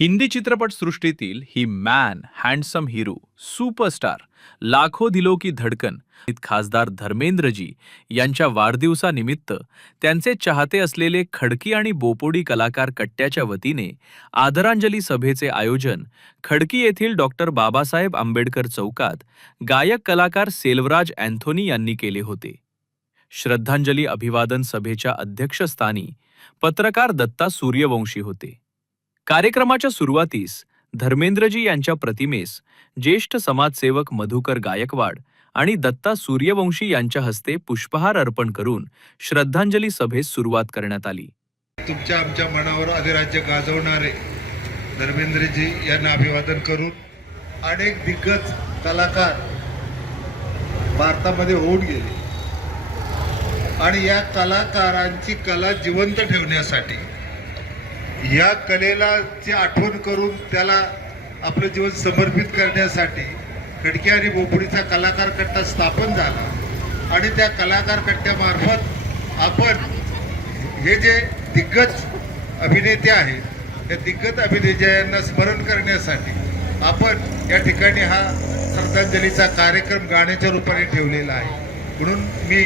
हिंदी चित्रपटसृष्टीतील he man handsome hero superstar लाखो दिलो की धडकन खासदार धर्मेंद्रजी यांच्या वाढदिवसानिमित्त त्यांचे चाहते असलेले खडकी आणि बोपोडी कलाकार कट्ट्याच्या वतीने आदरांजली सभेचे आयोजन खडकी येथील डॉक्टर बाबासाहेब आंबेडकर चौकात गायक कलाकार सेल्वराज अँथोनी यांनी केले होते. श्रद्धांजली अभिवादन सभेच्या अध्यक्षस्थानी पत्रकार दत्ता सूर्यवंशी होते. कार्यक्रमाच्या सुरुवातीस धर्मेंद्रजी यांच्या प्रतिमेस ज्येष्ठ समाजसेवक मधुकर गायकवाड आणि दत्ता सूर्यवंशी यांच्या हस्ते पुष्पहार अर्पण करून श्रद्धांजली सभेस सुरुवात करण्यात आली. तुमच्या आमच्या मनावर अधिराज्य गाजवणारे धर्मेंद्रजी यांना अभिवादन करून अनेक दिग्गज कलाकार भारतामध्ये होऊन गेले आणि या कलाकारांची कला जिवंत ठेवण्यासाठी या कलेला ची आठवण करून त्याला आपलं जीवन समर्पित करण्यासाठी खडकी आणि बोपोडीचा कलाकार कट्टा स्थापन झाला आणि त्या कलाकार कट्ट्यामार्फत आपण हे जे दिग्गज अभिनेते आहेत त्या दिग्गज अभिनेत्यांना स्मरण करण्यासाठी आपण या ठिकाणी हा श्रद्धांजलीचा कार्यक्रम गाण्याच्या रूपाने ठेवलेला आहे. म्हणून मी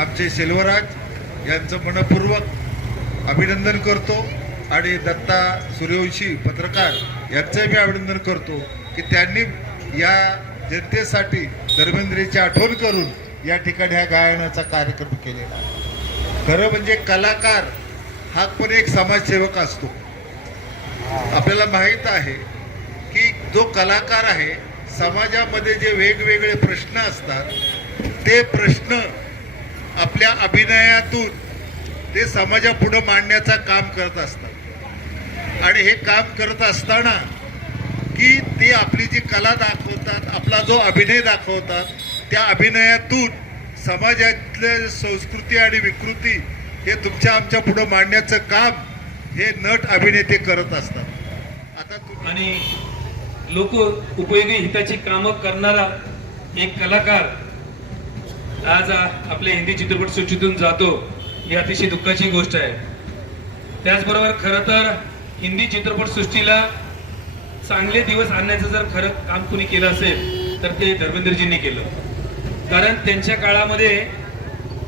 आमचे सेल्वराज यांचं मनपूर्वक अभिनंदन करतो आणि दत्ता सूर्यवंशी पत्रकार यांचं मी अभिनंदन करतो की त्यांनी या जनतेसाठी धर्मेंद्रची आठवण करून या ठिकाणी हा गायनाचा कार्यक्रम केलेला आहे. खरं म्हणजे कलाकार हा पण एक समाजसेवक असतो. आपल्याला माहीत आहे की जो कलाकार आहे समाजामध्ये जे वेगवेगळे प्रश्न असतात ते प्रश्न आपल्या अभिनयातून ते समाजापुढे मांडण्याचं काम करत असतात आणि हे काम करत असताना की ते आपली जी कला दाखवतात आपला जो अभिनय दाखवतात त्या अभिनयातून समाजातल्या संस्कृती आणि विकृती हे तुमच्या आमच्या पुढे मांडण्याचं काम हे नट अभिनेते करत असतात. आता आणि लोक उपयोगी हिताची कामं करणारा एक कलाकार आज आपल्या हिंदी चित्रपट सृष्टीतून जातो ही अतिशय दुःखाची गोष्ट आहे. त्याचबरोबर खरं तर हिंदी चित्रपट सृष्टीला चांगले दिवस आणण्याचं जर खरं काम कुणी केलं असेल तर ते धर्मेंद्रजींनी केलं. कारण त्यांच्या काळामध्ये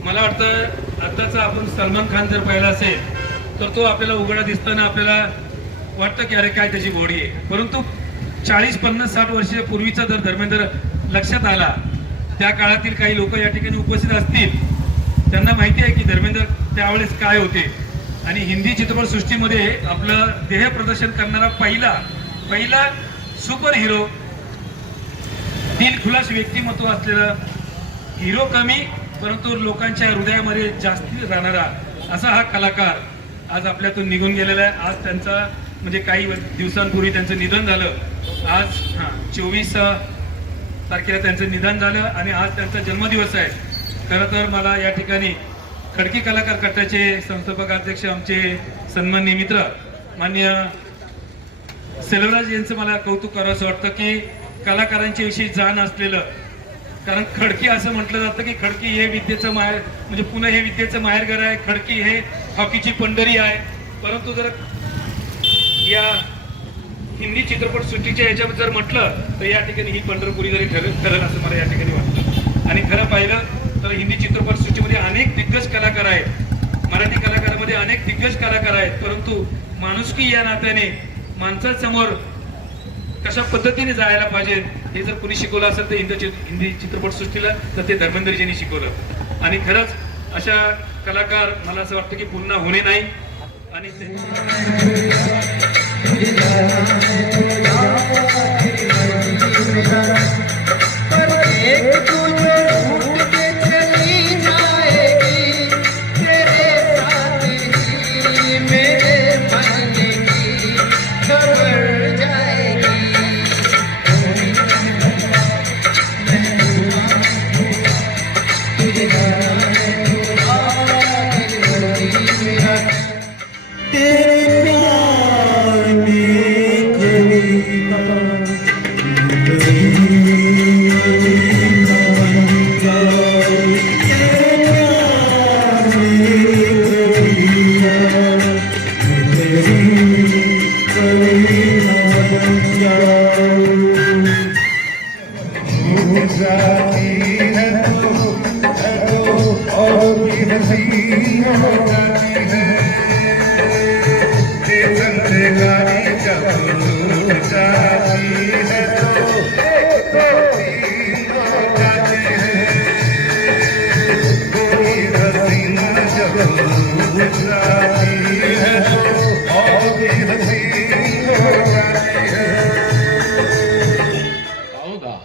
मला वाटतं आताचा आपण सलमान खान जर पाहिला असेल तर तो आपल्याला उघडा दिसताना आपल्याला वाटतं की अरे काय त्याची बॉडी आहे, परंतु 40-50-60 वर्षापूर्वीचा जर धर्मेंद्र लक्षात आला त्या काळातील काही लोक या ठिकाणी उपस्थित असतील त्यांना माहिती आहे की धर्मेंद्र त्यावेळेस काय होते. आणि हिंदी चित्रपटसृष्टीमध्ये आपलं देह प्रदर्शन करणारा पहिला सुपर हिरो दिलखुलास व्यक्तिमत्व असलेला हिरो कमी परंतु लोकांच्या हृदयामध्ये जास्ती राहणारा असा हा कलाकार आज आपल्यातून निघून गेलेला आहे. आज त्यांचा म्हणजे काही दिवसांपूर्वी त्यांचं निधन झालं. आज 24 तारखेला त्यांचं निधन झालं आणि आज त्यांचा जन्मदिवस आहे. खरं तर मला या ठिकाणी खडकी कलाकार कट्ट्याचे संस्थापक अध्यक्ष आमचे सन्माननीय मित्र माननीय सेल्वराज यांचं मला कौतुक करावंसं वाटतं की कलाकारांच्या विषयी जाण असलेलं. कारण खडकी असं म्हटलं जातं की खडकी हे विद्येचं माहेर म्हणजे पुणे हे विद्येचं माहेरघर आहे, खडकी हे हॉकीची पंढरी आहे. परंतु जर या हिंदी चित्रपट सृष्टीच्या ह्याच्यात जर म्हटलं तर या ठिकाणी ही पंढरपुरी जरी ठरेल असं मला या ठिकाणी वाटतं. आणि खरं पाहिलं तर हिंदी चित्रपट सृष्टीमध्ये अनेक दिग्गज कलाकार आहेत, मराठी कलाकारामध्ये अनेक दिग्गज कलाकार आहेत, परंतु माणुसकी या नात्याने माणसासमोर कशा पद्धतीने जायला पाहिजे हे जर कुणी शिकवलं असेल तर हिंदी चित्रपट सृष्टीला तर ते धर्मेंद्रजींनी शिकवलं. आणि खरंच अशा कलाकार मला असं वाटतं की पुन्हा होणे नाही. आणि तेरे प्यार में होगा।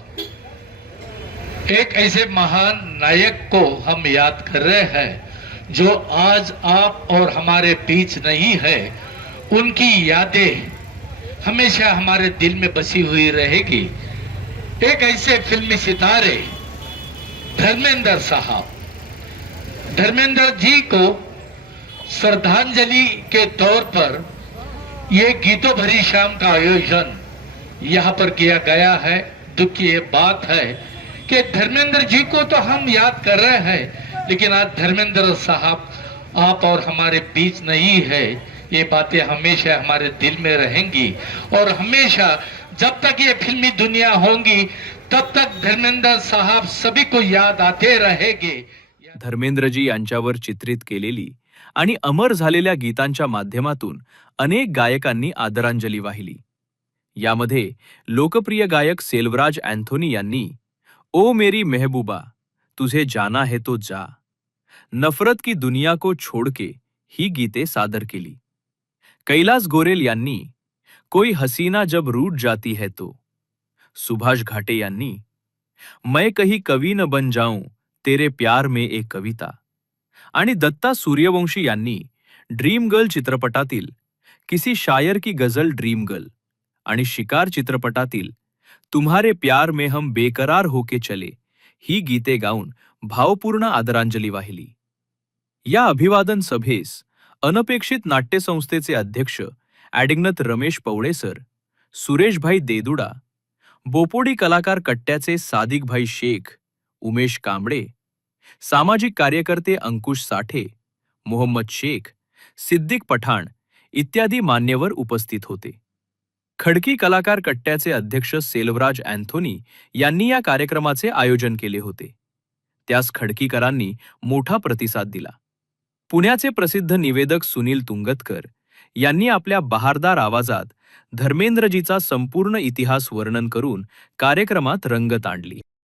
एक ऐसे महान नायक को हम याद कर रहे हैं जो आज आप और हमारे बीच नहीं है। उनकी यादें हमेशा हमारे दिल में बसी हुई रहेगी। एक ऐसे फिल्मी सितारे धर्मेंद्र साहब, धर्मेंद्र जी को श्रद्धांजलि के तौर पर ये गीतों भरी शाम का आयोजन यहाँ पर किया गया है। दुख की ये बात है कि धर्मेंद्र जी को तो हम याद कर रहे हैं, लेकिन आज धर्मेंद्र साहब आप और हमारे बीच नहीं है। ये बातें हमेशा हमारे दिल में रहेंगी और हमेशा जब तक ये फिल्मी दुनिया होंगी तब तक धर्मेंद्र साहब सभी को याद आते रहेंगे। धर्मेंद्रजी यांच्यावर चित्रित केलेली आणि अमर झालेल्या गीतांच्या माध्यमातून अनेक गायकांनी आदरांजली वाहिली। यामध्ये लोकप्रिय गायक सेल्वराज अँथोनी यांनी ओ मेरी मेहबूबा, तुझे जाना है तो जा, नफरत की दुनिया को छोड़ के ही गीते सादर केली। कैलास गोरेल यांनी कोई हसीना जब रूठ जाती है तो, सुभाष घाटे यांनी मैं कहीं कवी न बन जाऊं तेरे प्यार में एक कविता, आणि दत्ता सूर्यवंशी यांनी ड्रीम गर्ल चित्रपटातील किसी शायर की गजल ड्रीम गर्ल आणि शिकार चित्रपटातील तुम्हारे प्यार में हम बेकरार होके चले ही गीते गाऊन भावपूर्ण आदरांजली वाहिली। या अभिवादन सभेस अनपेक्षित नाट्यसंस्थेचे अध्यक्ष ॲडिग्नत रमेश पवळे सर, सुरेशभाई देदुडा, बोपोडी कलाकार कट्ट्याचे सादिकभाई शेख, उमेश कांबळे, सामाजिक कार्यकर्ते अंकुश साठे, मोहम्मद शेख, सिद्दीक पठाण इत्यादी मान्यवर उपस्थित होते। खडकी कलाकार कट्ट्याचे अध्यक्ष सेल्वराज अँथोनी यांनी या कार्यक्रमाचे आयोजन केले होते। त्यास खडकीकरांनी मोठा प्रतिसाद दिला। पुण्याचे प्रसिद्ध निवेदक सुनील तुंगतकर यांनी आपल्या बहारदार आवाजात धर्मेंद्रजीचा संपूर्ण इतिहास वर्णन करून कार्यक्रमात रंगत आणली।